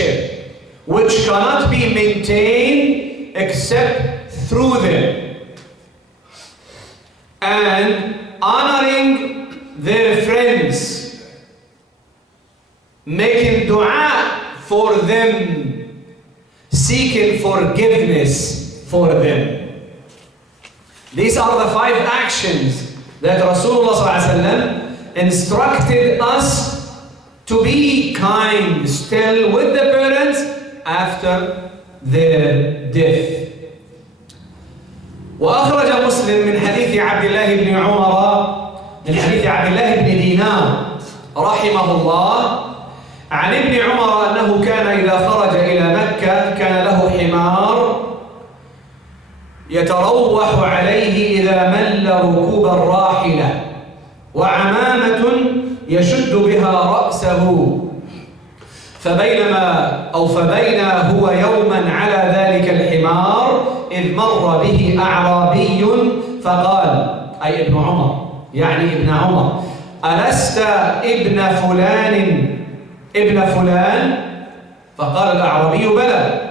relationship which cannot be maintained except through them, and honoring their friends, making dua for them, seeking forgiveness for them. These are the 5 actions that Rasulullah ﷺ instructed us to be kind still with the parents after their death. وأخرج مسلم من حديث عبد الله بن عمر من حديث عبد الله بن دينار رحمه الله عن ابن عمر أنه كان إذا خرج إلى مكة كان له حمار يتروح عليه إذا مل ركوب الراحلة وعمامة يشد بها رأسه فبينا هو يوما على ذلك الحمار إذ مر به أعرابي فقال، أي ابن عمر يعني ابن عمر، ألست ابن فلان؟ فقال الأعرابي بلى،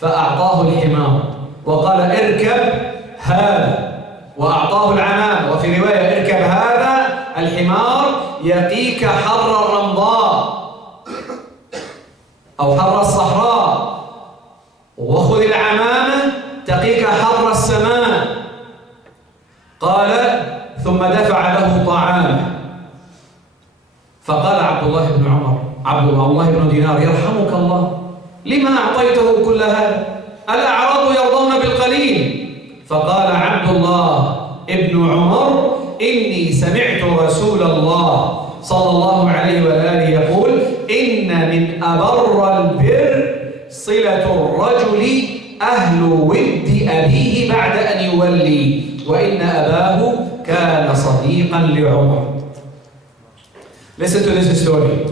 فأعطاه الحمار وقال اركب هذا، وأعطاه العمامة، وفي رواية اركب هذا الحمار يقيك حر الرمضاء أو حر الصحراء، وخذ العمامة تقيك حر السماء. قال ثم دفع له طعامه، فقال عبد الله بن دينار يرحمك الله، لما أعطيته كل هذا؟ الأعراب يرضون بالقليل. فقال عبد الله ابن عمر إني سمعت رسول الله صلى الله عليه وآله يقول إن من أبر البر صلة الرجل أهل ود أبيه بعد أن يولي، وإن أباه كان صديقا لعمر. Listen to this story.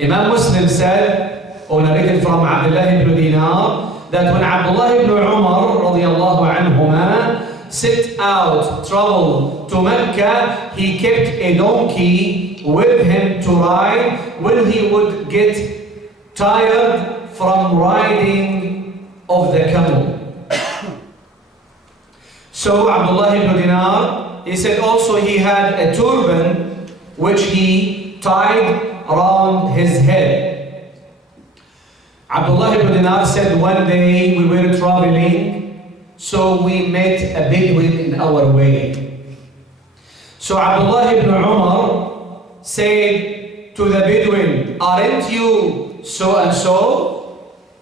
Imam Muslim said, or narrated from Abdullah ibn Dinar, that when Abdullah ibn Umar radiyallahu anhuma set out, traveled to Mecca, he kept a donkey with him to ride when he would get tired from riding of the camel. So Abdullah ibn Dinar, he said also he had a turban which he tied around his head. Abdullah ibn Dinar said one day we were traveling, so we met a Bedouin in our way. So Abdullah ibn Umar said to the Bedouin, aren't you so and so?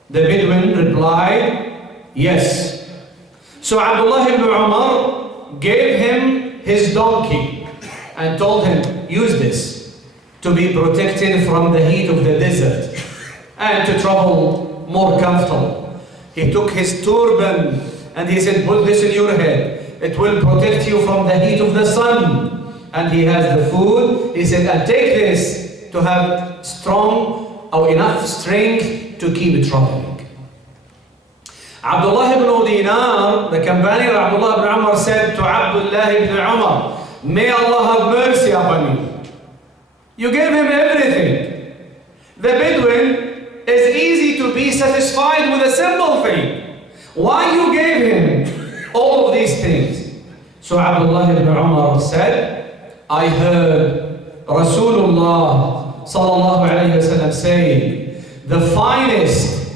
The Bedouin replied, yes. So Abdullah ibn Umar gave him his donkey and told him, use this to be protected from the heat of the desert and to travel more comfortable. He took his turban and he said, put this in your head. It will protect you from the heat of the sun. And he has the food. He said, and take this to have strong or enough strength to keep traveling. Abdullah ibn Dinar, the companion of Abdullah ibn Umar, said to Abdullah ibn Umar, may Allah have mercy upon you. You gave him everything. The Bedouin is easy to be satisfied with a simple thing. Why you gave him all of these things? So Abdullah ibn Umar said, I heard Rasulullah sallallahu alayhi wa sallam saying, the finest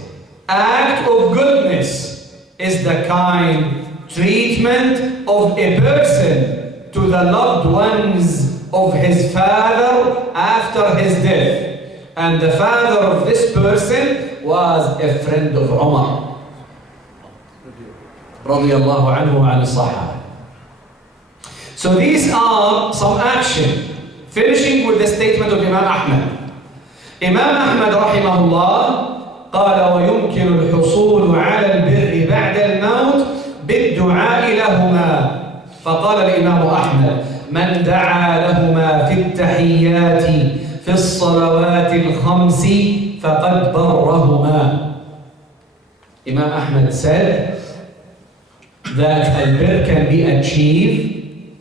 act of goodness is the kind treatment of a person to the loved ones of his father after his death. And the father of this person was a friend of Umar radiyallahu anhu wa al-sahaba. So these are some action. Finishing with the statement of Imam Ahmad. Imam Ahmad rahimahullah قال ويمكن الحصول على البر بعد الموت بالدعاء لهما. فقال الإمام أحمد من دعا لهما في التحيات في الصلوات الخمس فقد برهما. Imam Ahmad said that albir can be achieved,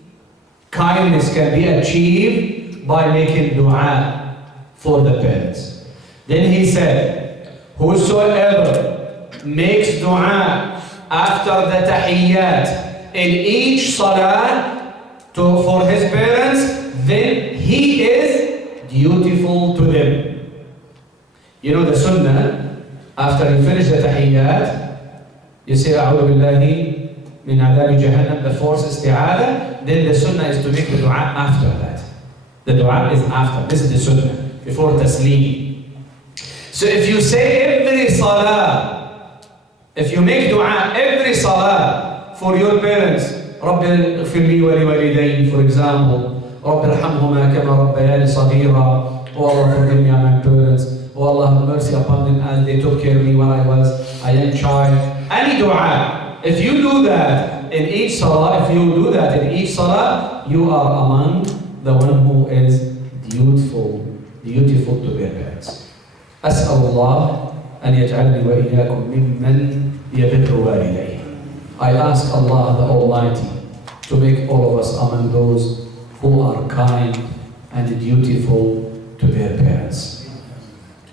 kindness can be achieved by making dua for the parents. Then he said, Whosoever makes dua after the tahiyyat in each salah for his parents, then he is dutiful to them. You know the sunnah, after you finish the tahiyyat, you say, A'udhu billahi min adhabi jahannam, the fourth isti'adha, then the sunnah is to make the dua after that. The dua is after. This is the sunnah, before taslim. So if you say every salah, if you make dua every salah for your parents, رَبِّ اغْفِرْ لِي وَلِوَالِدَيْنِ, for example, رَبِّ ارْحَمْهُمَا كَمَا رَبَّيَانِي صَغِيرًا, oh Allah, forgive me and my parents, oh Allah, have mercy upon them as they took care of me when I was a young child. Any dua, if you do that in each salah, you are among the one who is dutiful to their parents. أسأل الله أن يجعلني وإياكم ممن يبر والديه. I ask Allah the Almighty to make all of us among those who are kind and dutiful to their parents.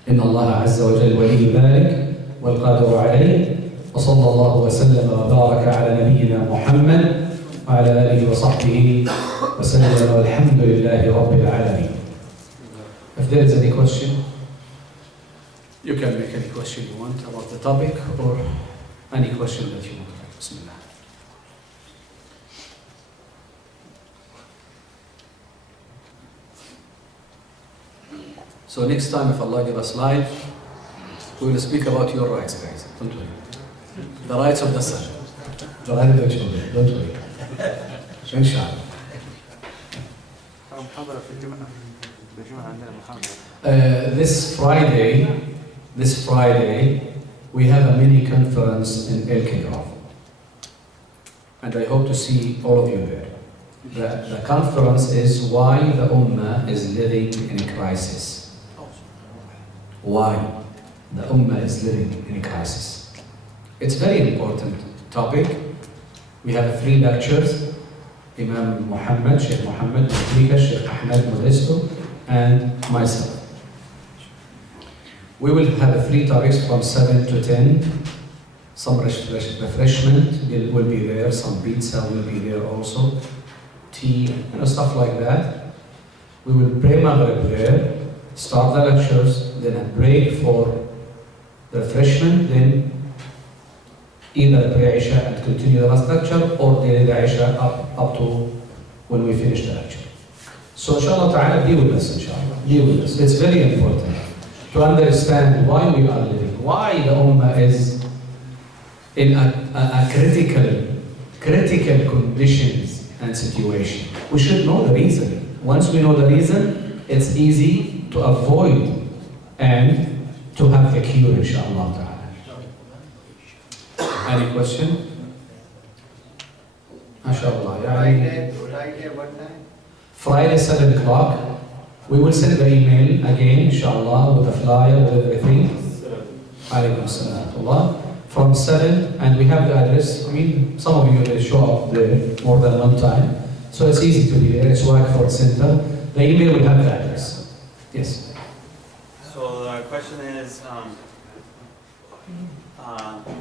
إن الله عز وجل ولي ذلك والقادر عليه. وصلى الله وسلم وبارك على نبينا محمد وعلى آله وصحبه وسلم والحمد لله رب العالمين. If there is any question, you can make any question you want about the topic or any question that you want. Bismillah. So next time, if Allah give us life, we will speak about your rights, guys. Don't worry. The rights of the son. The rights of the children. Don't worry. Inshallah. This Friday, we have a mini conference in El Kigraf. And I hope to see all of you there. The conference is why the Ummah is living in a crisis. Why the Ummah is living in a crisis. It's a very important topic. We have 3 lectures. Imam Muhammad, Sheikh Muhammad Mutlika, Sheikh Ahmed Modesto, and myself. We will have 3 topics from 7 to 10. Some refreshment will be there, some pizza will be there also, tea, stuff like that. We will pray Maghrib there, start the lectures, then a break for the refreshment, then either pray Isha and continue the last lecture, or delay the Isha up to when we finish the lecture. So inshallah ta'ala, be with us, inshallah. Be with us. It's very important to understand why we are living, why the Ummah is in a critical conditions and situation. We should know the reason. Once we know the reason, it's easy to avoid and to have the cure, inshallah ta'ala. Any question? MashaAllah. Friday, what time? Friday, 7 o'clock. We will send the email again, inshallah, with the flyer, with everything. Alaykum salam. From 7, and we have the address. I mean, some of you will show up there more than one time. So it's easy to be there. It's Wackford Center. The email will have the address. Yes. So the question is,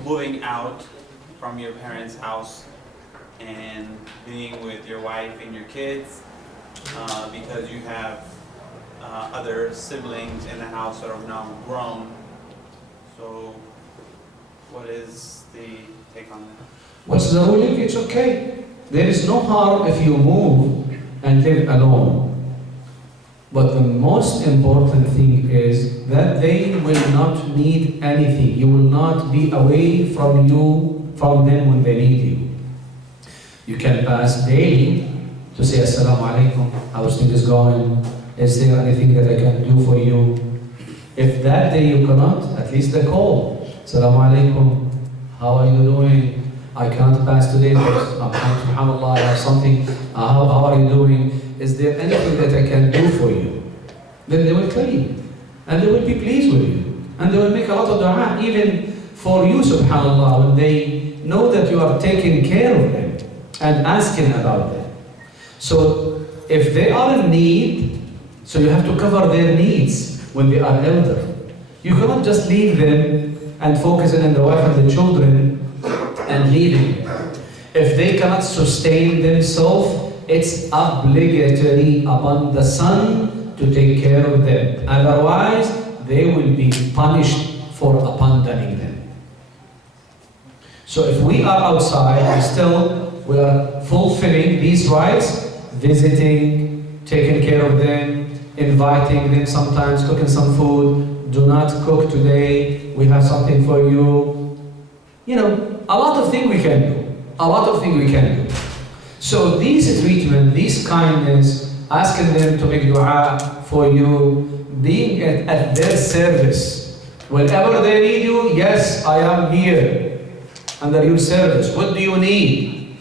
moving out from your parents' house and being with your wife and your kids, because you have other siblings in the house that are now grown. So what is the take on that? What's the ruling? It's okay. There is no harm if you move and live alone. But the most important thing is that they will not need anything. You will not be away from them when they need you. You can pass daily to say, Assalamu alaikum, how's things going? Is there anything that I can do for you? If that day you cannot, at least a call. Assalamu alaikum, how are you doing? I can't pass today because subhanAllah, I have something. How are you doing? Is there anything that I can do for you? Then they will tell you. And they will be pleased with you. And they will make a lot of dua, even for you, subhanAllah, when they know that you are taking care of them and asking about them. So if they are in need, so you have to cover their needs when they are elder. You cannot just leave them and focus on the wife and the children and leaving them. If they cannot sustain themselves, it's obligatory upon the son to take care of them. Otherwise, they will be punished for abandoning them. So if we are outside, we are fulfilling these rights, visiting, taking care of them, inviting them sometimes, cooking some food. Do not cook today, we have something for you. You know, a lot of things we can do. A lot of things we can do. So these treatment, this kindness, asking them to make dua for you, being at their service. Whenever they need you, yes, I am here under your service. What do you need?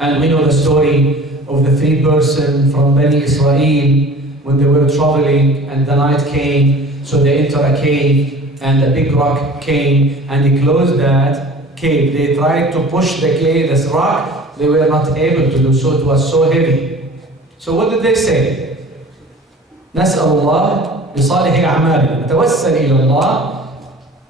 And we know the story of the 3 persons from Bani Israel when they were traveling and the night came, so they entered a cave and a big rock came and they closed that cave. They tried to push the cave, this rock, they were not able to do so, it was so heavy. So what did they say? نسأل الله بصالح أعمالنا نتوسل إلى الله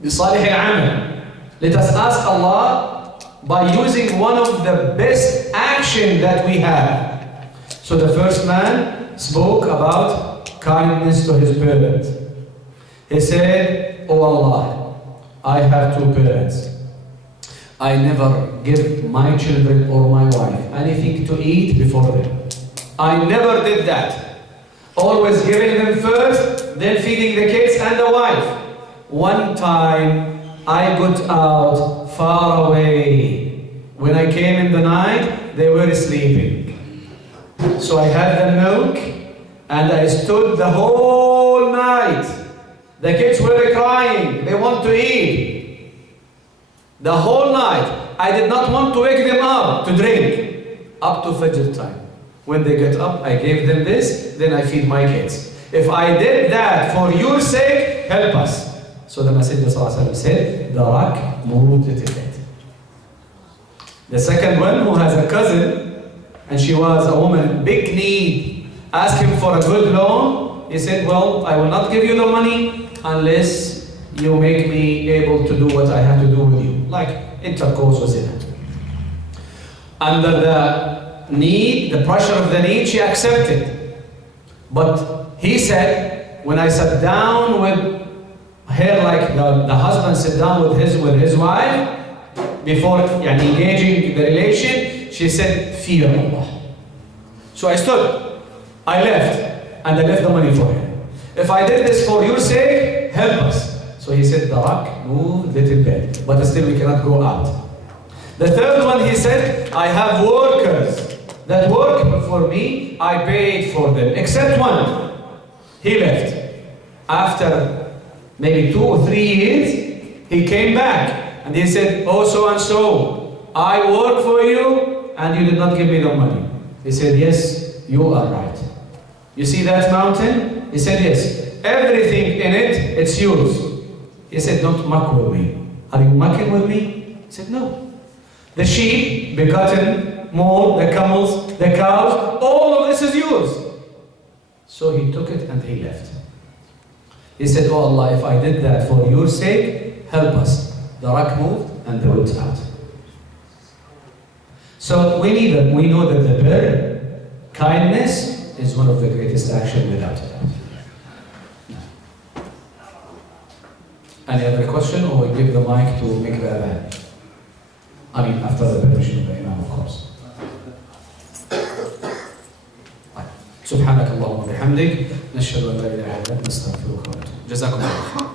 بصالح العمل. Let us ask Allah by using one of the best action that we have. So the first man spoke about kindness to his parents. He said, "Oh Allah, I have 2 parents. I never give my children or my wife anything to eat before them. I never did that. Always giving them first, then feeding the kids and the wife. One time, I got out far away. When I came in the night, they were sleeping. So I had the milk, and I stood the whole night. The kids were crying. They want to eat. The whole night. I did not want to wake them up to drink. Up to Fajr time. When they get up, I gave them this, then I feed my kids. If I did that for your sake, help us." So the Messenger ﷺ said, the rock moved a little bit. The second one, who has a cousin, and she was a woman in big need, asked him for a good loan. He said, "Well, I will not give you the money unless you make me able to do what I have to do with you." Like intercourse was in it. Under the need, the pressure of the need, she accepted. But he said, when I sat down with her, like the husband sat down with his wife, before engaging the relation, she said, "Fear Allah." So I stood, I left, and I left the money for him. "If I did this for your sake, help us." So he said, the rock moved a little bit, but still we cannot go out. The third one, he said, "I have workers that work for me, I paid for them, except one." He left. After maybe 2 or 3 years, he came back and he said, "Oh, so and so, I work for you and you did not give me the money." He said, "Yes, you are right. You see that mountain?" He said, "Yes. Everything in it, it's yours." He said, "Don't muck with me." "Are you mucking with me?" He said, "No. The sheep, the cotton, more, the camels, the cows, all of this is yours." So he took it and he left. He said, "Oh Allah, if I did that for your sake, help us." The rock moved and they went out. So we know that the bird, kindness, is one of the greatest actions without it. Any other question, or we give the mic to make the adhan? I mean, after the permission of the Imam, of course. سبحانك اللهم وبحمدك نشهد ان لا اله الا انت نستغفرك ونتوب اليك. جزاكم الله خير.